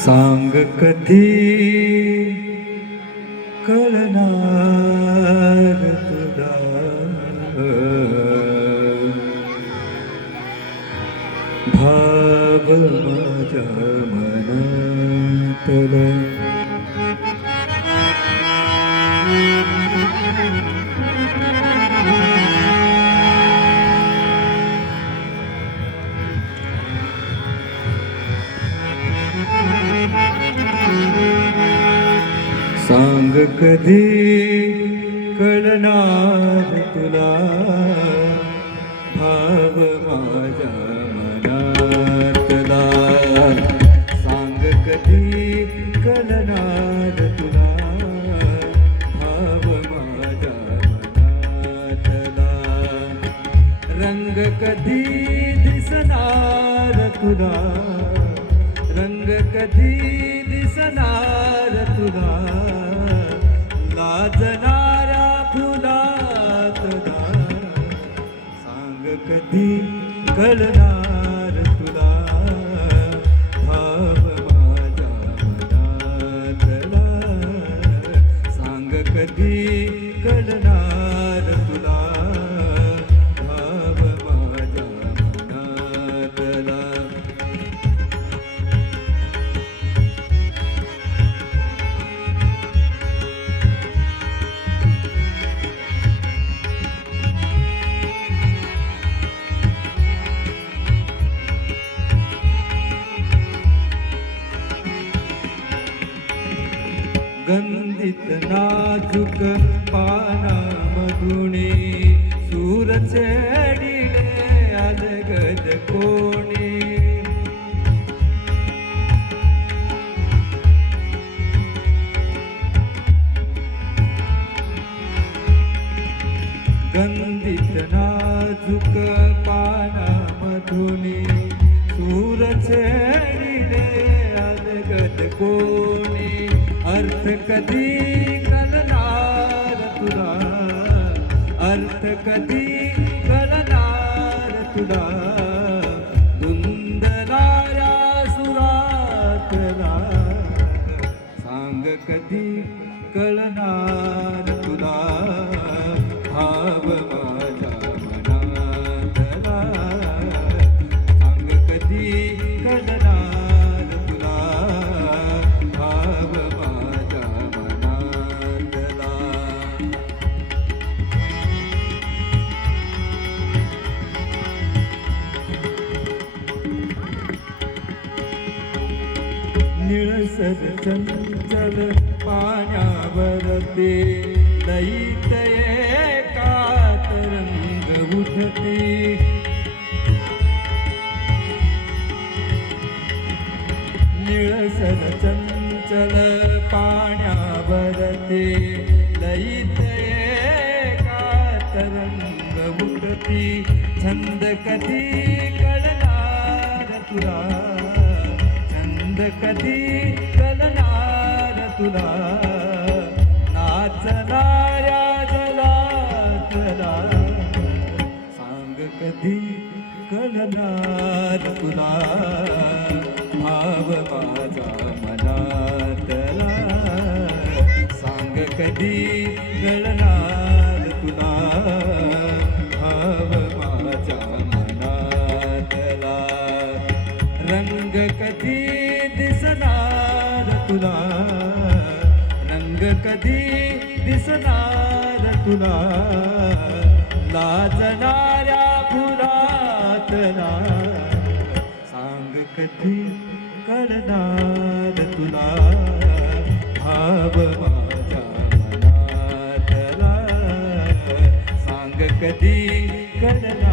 सांग कधी कळणार तुला भाव माझ्या मनातला सांग कधी कळणार तुला भाव माझ्या मनातला सांग कधी कळणार तुला भाव माझ्या मनातला रंग कधी दिसणार तुला रंग कधी दिसणार तुला लाजणारा फुलातला सांग कधी कळणार तुला भाव माझ्या मनातला सांग कधी कळणार तुला भाव माझ्या मनातला गंधित नाजुक पानामधुनी सूर चढिले अलगद कोणी गंधित नाजुक पानामधुनी सूर चढिले अलगद कोणी अर्थ कधी कळणार तुला अर्थ कधी कळणार तुला धुंदणाऱ्या सुरातला सांग कधी कळणार तुला भाव माझ्या मनातला सांग कधी कळणार तुला भाव निळसर चंचल पाण्यावरती लईत एकात रंग उठती निळसर चंचल पाण्यावरती लईत एकात रंग उठती छंद कधी कळणार तुला कधी कळणार तुला नाचणाऱ्या जलातला सांग कधी कळणार तुला भाव माझ्या मनातला सांग कधी कळणार तुला भाव माझ्या मनातला रंग कधी दिसणार तुला रंग कधी दिसणार तुला लाजणाऱ्या फुलातला सांग कधी कळणार तुला भाव माझ्या मनातला सांग कधी कळणार